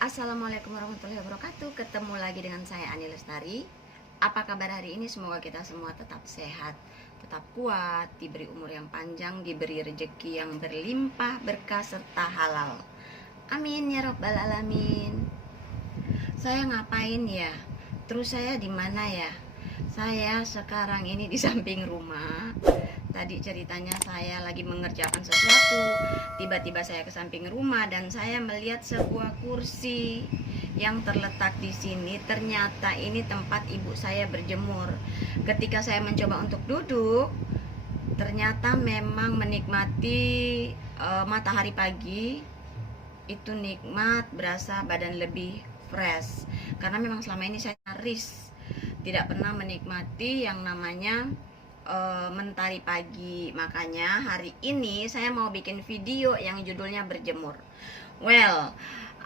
Assalamualaikum warahmatullahi wabarakatuh. Ketemu lagi dengan saya Ani Lestari. Apa kabar hari ini? Semoga kita semua tetap sehat, tetap kuat, diberi umur yang panjang, diberi rezeki yang berlimpah, berkah serta halal. Amin ya robbal alamin. Saya ngapain ya? Terus saya di mana ya? Saya sekarang ini di samping rumah. Tadi ceritanya saya lagi mengerjakan sesuatu, tiba-tiba saya ke samping rumah dan saya melihat sebuah kursi yang terletak di sini. Ternyata ini tempat ibu saya berjemur. Ketika saya mencoba untuk duduk, ternyata memang menikmati matahari pagi itu nikmat, berasa badan lebih fresh. Karena memang selama ini saya nyaris tidak pernah menikmati yang namanya mentari pagi. Makanya hari ini saya mau bikin video yang judulnya berjemur. Well,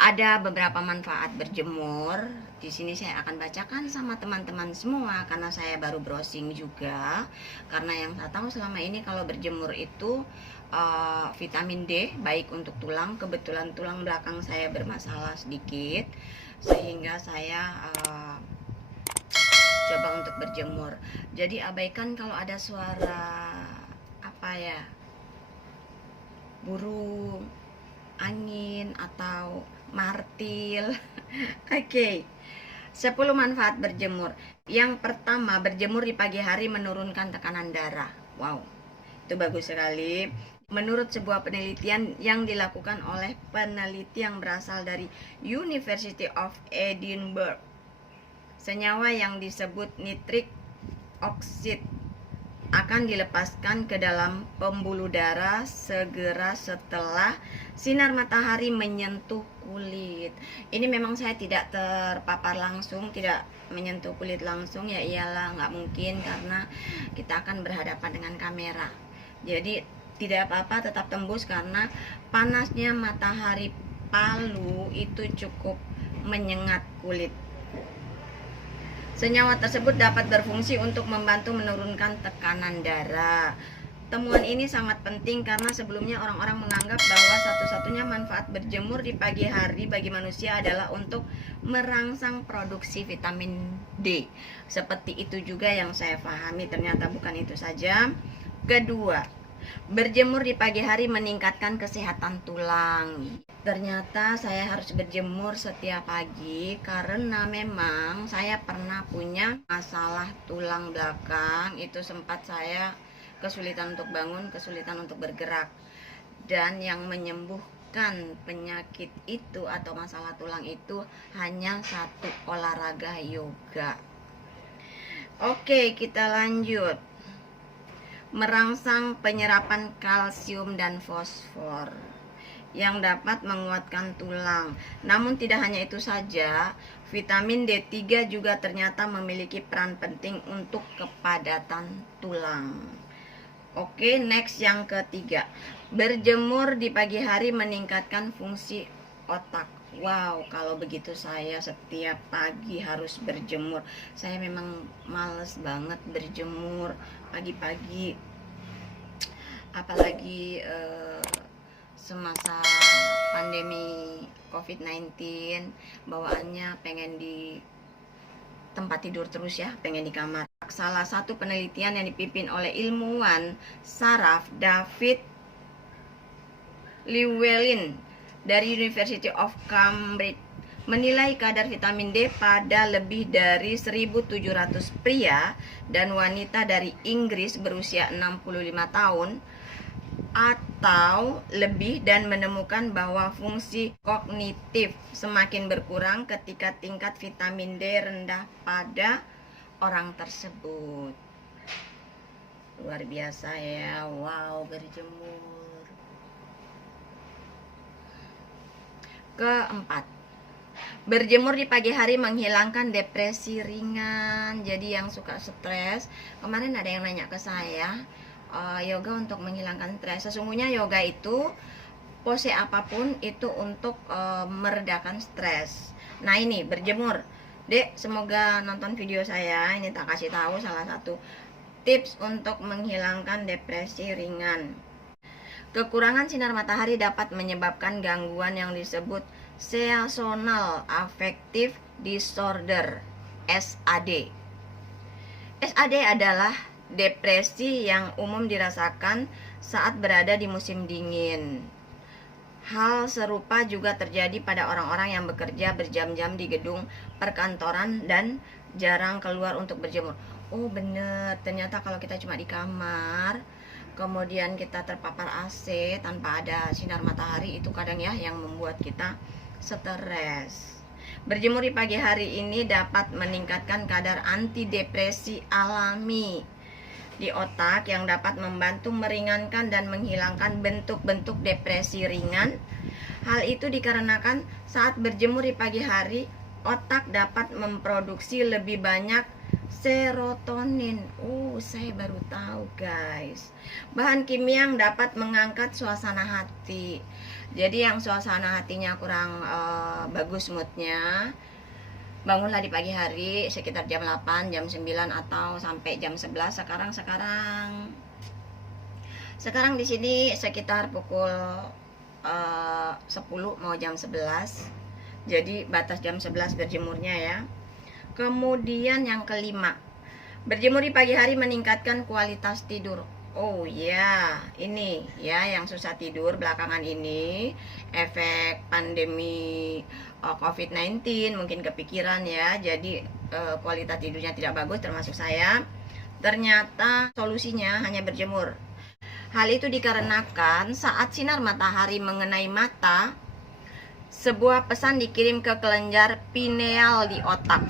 ada beberapa manfaat berjemur. Di sini saya akan bacakan sama teman-teman semua karena saya baru browsing juga. Karena yang saya tahu selama ini kalau berjemur itu vitamin D baik untuk tulang. Kebetulan tulang belakang saya bermasalah sedikit sehingga saya coba untuk berjemur. Jadi abaikan kalau ada suara burung, angin atau martil. Oke. 10 manfaat berjemur. Yang pertama, berjemur di pagi hari menurunkan tekanan darah. Wow. Itu bagus sekali. Menurut sebuah penelitian yang dilakukan oleh peneliti yang berasal dari University of Edinburgh, senyawa yang disebut nitrik oksid akan dilepaskan ke dalam pembuluh darah segera setelah sinar matahari menyentuh kulit. Ini memang saya tidak terpapar langsung, tidak menyentuh kulit langsung, ya iyalah nggak mungkin karena kita akan berhadapan dengan kamera. Jadi tidak apa-apa, tetap tembus karena panasnya matahari Palu itu cukup menyengat kulit. Senyawa tersebut dapat berfungsi untuk membantu menurunkan tekanan darah. Temuan ini sangat penting karena sebelumnya orang-orang menganggap bahwa satu-satunya manfaat berjemur di pagi hari bagi manusia adalah untuk merangsang produksi vitamin D. Seperti itu juga yang saya pahami, ternyata bukan itu saja. Kedua, berjemur di pagi hari meningkatkan kesehatan tulang. Ternyata saya harus berjemur setiap pagi karena memang saya pernah punya masalah tulang belakang. Itu sempat saya kesulitan untuk bangun, kesulitan untuk bergerak. Dan yang menyembuhkan penyakit itu atau masalah tulang itu hanya satu, olahraga yoga. Oke, kita lanjut. Merangsang penyerapan kalsium dan fosfor yang dapat menguatkan tulang. Namun tidak hanya itu saja, vitamin D3 juga ternyata memiliki peran penting untuk kepadatan tulang. Oke, next yang ketiga. Berjemur di pagi hari meningkatkan fungsi otak. Wow, kalau begitu saya setiap pagi harus berjemur. Saya memang males banget berjemur pagi-pagi. Apalagi semasa pandemi COVID-19, bawaannya pengen di tempat tidur terus ya, pengen di kamar. Salah satu penelitian yang dipimpin oleh ilmuwan saraf David Llewellyn dari University of Cambridge menilai kadar vitamin D pada lebih dari 1.700 pria dan wanita dari Inggris berusia 65 tahun atau lebih dan menemukan bahwa fungsi kognitif semakin berkurang ketika tingkat vitamin D rendah pada orang tersebut. Luar biasa ya, wow, berjemur. Keempat, berjemur di pagi hari menghilangkan depresi ringan. Jadi yang suka stres, kemarin ada yang nanya ke saya, yoga untuk menghilangkan stres. Sesungguhnya yoga itu pose apapun itu untuk meredakan stres. Nah ini berjemur, Dek, semoga nonton video saya. Ini tak kasih tahu salah satu tips untuk menghilangkan depresi ringan. Kekurangan sinar matahari dapat menyebabkan gangguan yang disebut Seasonal Affective Disorder (SAD). SAD adalah depresi yang umum dirasakan saat berada di musim dingin. Hal serupa juga terjadi pada orang-orang yang bekerja berjam-jam di gedung perkantoran dan jarang keluar untuk berjemur. Oh bener, ternyata kalau kita cuma di kamar, kemudian kita terpapar AC tanpa ada sinar matahari, itu kadang ya yang membuat kita stres. Berjemur di pagi hari ini dapat meningkatkan kadar antidepresi alami di otak yang dapat membantu meringankan dan menghilangkan bentuk-bentuk depresi ringan. Hal itu dikarenakan saat berjemur di pagi hari, otak dapat memproduksi lebih banyak serotonin. Saya baru tahu guys. Bahan kimia yang dapat mengangkat suasana hati. Jadi yang suasana hatinya kurang bagus moodnya, bangunlah di pagi hari sekitar jam 8, jam 9 atau sampai jam 11. Sekarang di sini sekitar pukul 10 mau jam 11. Jadi batas jam 11 berjemurnya ya. Kemudian yang kelima, berjemur di pagi hari meningkatkan kualitas tidur. Oh ya, ini ya yang susah tidur belakangan ini, efek pandemi COVID-19 mungkin kepikiran ya. Jadi kualitas tidurnya tidak bagus, termasuk saya. Ternyata solusinya hanya berjemur. Hal itu dikarenakan saat sinar matahari mengenai mata, sebuah pesan dikirim ke kelenjar pineal di otak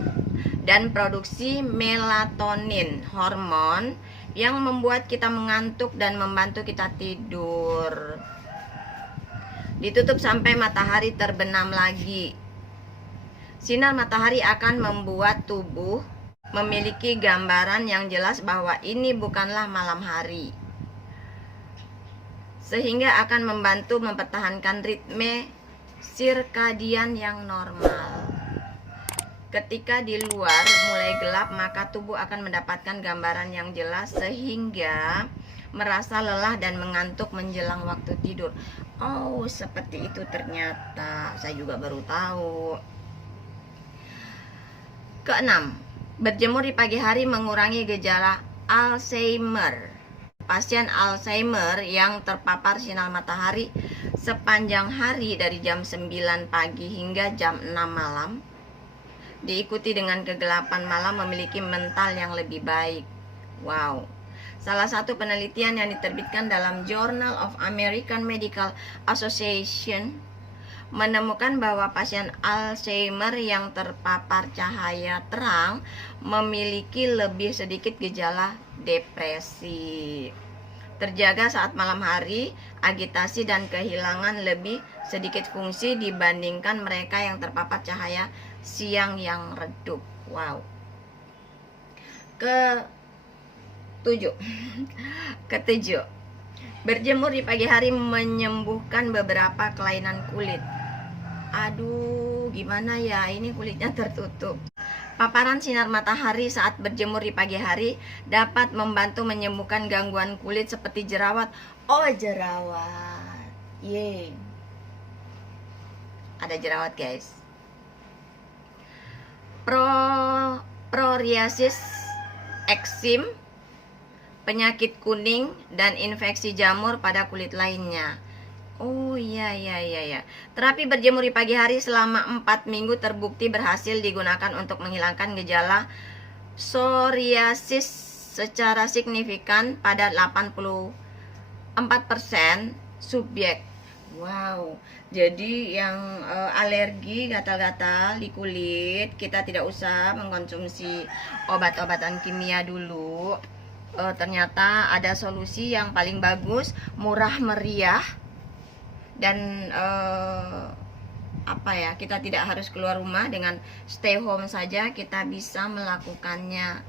dan produksi melatonin, hormon yang membuat kita mengantuk dan membantu kita tidur. Ditutup sampai matahari terbenam lagi. Sinar matahari akan membuat tubuh memiliki gambaran yang jelas bahwa ini bukanlah malam hari, sehingga akan membantu mempertahankan ritme sirkadian yang normal. Ketika di luar mulai gelap, maka tubuh akan mendapatkan gambaran yang jelas sehingga merasa lelah dan mengantuk menjelang waktu tidur. Oh, seperti itu ternyata. Saya juga baru tahu. Keenam, berjemur di pagi hari mengurangi gejala Alzheimer. Pasien Alzheimer yang terpapar sinar matahari sepanjang hari dari jam 9 pagi hingga jam 6 malam, diikuti dengan kegelapan malam, memiliki mental yang lebih baik. Wow. Salah satu penelitian yang diterbitkan dalam Journal of American Medical Association menemukan bahwa pasien Alzheimer yang terpapar cahaya terang memiliki lebih sedikit gejala depresi, terjaga saat malam hari, agitasi dan kehilangan lebih sedikit fungsi dibandingkan mereka yang terpapar cahaya siang yang redup. Wow. Ketujuh, berjemur di pagi hari menyembuhkan beberapa kelainan kulit. Aduh, gimana ya, ini kulitnya tertutup. Paparan sinar matahari saat berjemur di pagi hari dapat membantu menyembuhkan gangguan kulit seperti jerawat. Oh, jerawat. Yeay. Ada jerawat, guys. Psoriasis, eksim, penyakit kuning, dan infeksi jamur pada kulit lainnya. Oh iya. Terapi berjemur di pagi hari selama 4 minggu terbukti berhasil digunakan untuk menghilangkan gejala psoriasis secara signifikan pada 84% subjek. Wow. Jadi yang alergi, gatal-gatal di kulit, kita tidak usah mengkonsumsi obat-obatan kimia dulu. Ternyata ada solusi yang paling bagus, murah meriah, dan kita tidak harus keluar rumah. Dengan stay home saja kita bisa melakukannya,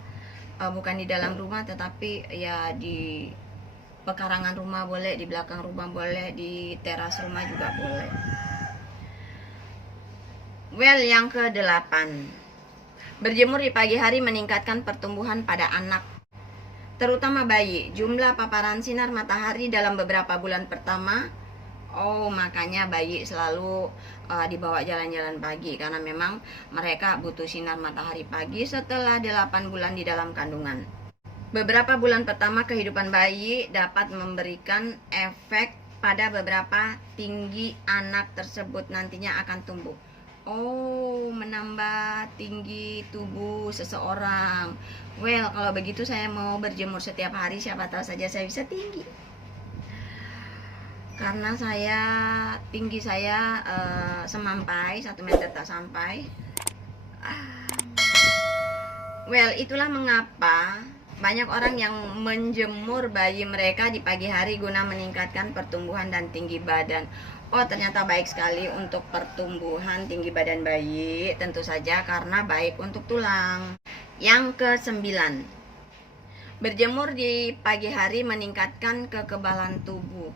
bukan di dalam rumah tetapi ya di pekarangan rumah boleh, di belakang rumah boleh, di teras rumah juga boleh. Well, yang ke-8, berjemur di pagi hari meningkatkan pertumbuhan pada anak, terutama bayi. Jumlah paparan sinar matahari dalam beberapa bulan pertama Oh, makanya bayi selalu dibawa jalan-jalan pagi karena memang mereka butuh sinar matahari pagi setelah 8 bulan di dalam kandungan. Beberapa bulan pertama kehidupan bayi dapat memberikan efek pada beberapa tinggi anak tersebut nantinya akan tumbuh. Oh, menambah tinggi tubuh seseorang. Well, kalau begitu saya mau berjemur setiap hari, siapa tahu saja saya bisa tinggi. Karena tinggi saya semampai 1 meter tak sampai. Well, itulah mengapa banyak orang yang menjemur bayi mereka di pagi hari guna meningkatkan pertumbuhan dan tinggi badan. Oh, ternyata baik sekali untuk pertumbuhan tinggi badan bayi, tentu saja karena baik untuk tulang. Yang ke-9, berjemur di pagi hari meningkatkan kekebalan tubuh.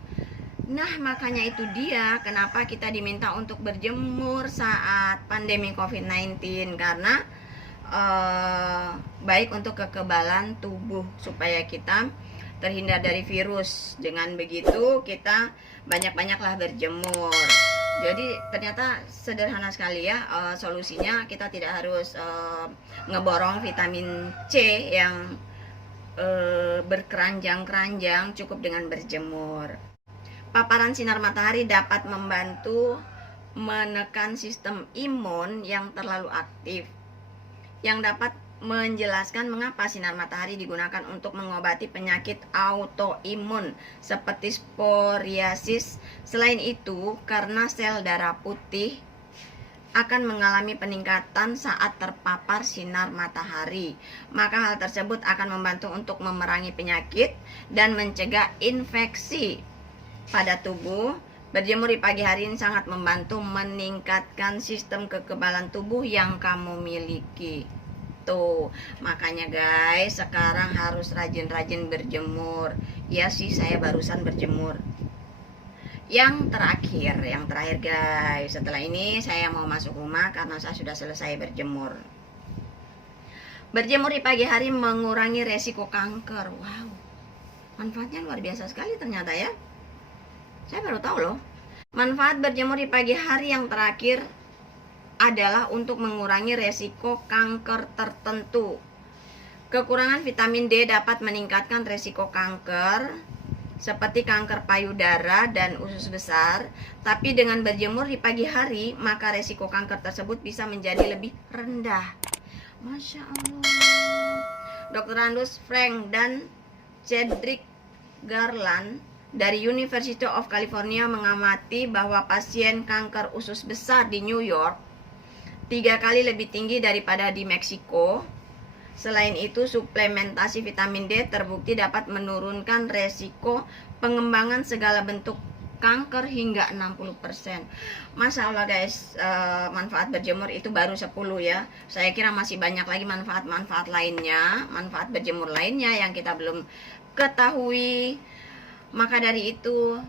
Nah, makanya itu dia kenapa kita diminta untuk berjemur saat pandemi COVID-19, karena baik untuk kekebalan tubuh supaya kita terhindar dari virus. Dengan begitu kita banyak-banyaklah berjemur. Jadi ternyata sederhana sekali ya solusinya. Kita tidak harus ngeborong vitamin C yang berkeranjang-keranjang, cukup dengan berjemur. Paparan sinar matahari dapat membantu menekan sistem imun yang terlalu aktif, yang dapat menjelaskan mengapa sinar matahari digunakan untuk mengobati penyakit autoimun seperti psoriasis. Selain itu, karena sel darah putih akan mengalami peningkatan saat terpapar sinar matahari, maka hal tersebut akan membantu untuk memerangi penyakit dan mencegah infeksi pada tubuh. Berjemur di pagi hari ini sangat membantu meningkatkan sistem kekebalan tubuh yang kamu miliki. Tuh, makanya guys, sekarang harus rajin-rajin berjemur. Ya sih, saya barusan berjemur. Yang terakhir guys, setelah ini saya mau masuk rumah karena saya sudah selesai berjemur. Berjemur di pagi hari mengurangi resiko kanker. Wow, manfaatnya luar biasa sekali ternyata ya. Saya baru tahu loh. Manfaat berjemur di pagi hari yang terakhir adalah untuk mengurangi resiko kanker tertentu. Kekurangan vitamin D dapat meningkatkan resiko kanker seperti kanker payudara dan usus besar. Tapi dengan berjemur di pagi hari, maka resiko kanker tersebut bisa menjadi lebih rendah. Masya Allah. Dr. Randus Frank dan Cedric Garland dari University of California mengamati bahwa pasien kanker usus besar di New York 3 kali lebih tinggi daripada di Meksiko. Selain itu, suplementasi vitamin D terbukti dapat menurunkan resiko pengembangan segala bentuk kanker hingga 60%. Masya Allah guys, manfaat berjemur itu baru 10 ya. Saya kira masih banyak lagi manfaat-manfaat lainnya, manfaat berjemur lainnya yang kita belum ketahui. Maka dari itu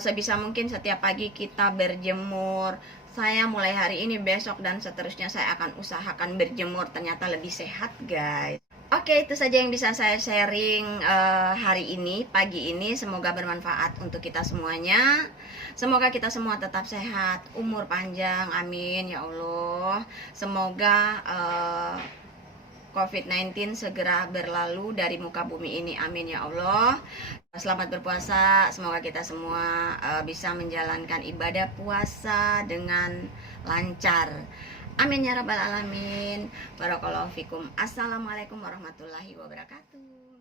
sebisa mungkin setiap pagi kita berjemur. Saya mulai hari ini, besok, dan seterusnya saya akan usahakan berjemur. Ternyata lebih sehat guys. Oke, itu saja yang bisa saya sharing hari ini, pagi ini. Semoga bermanfaat untuk kita semuanya. Semoga kita semua tetap sehat, umur panjang, amin ya Allah. Semoga COVID-19 segera berlalu dari muka bumi ini, amin ya Allah. Selamat berpuasa, semoga kita semua bisa menjalankan ibadah puasa dengan lancar. Amin ya rabbal alamin. Barakallahu fikum. Assalamualaikum warahmatullahi wabarakatuh.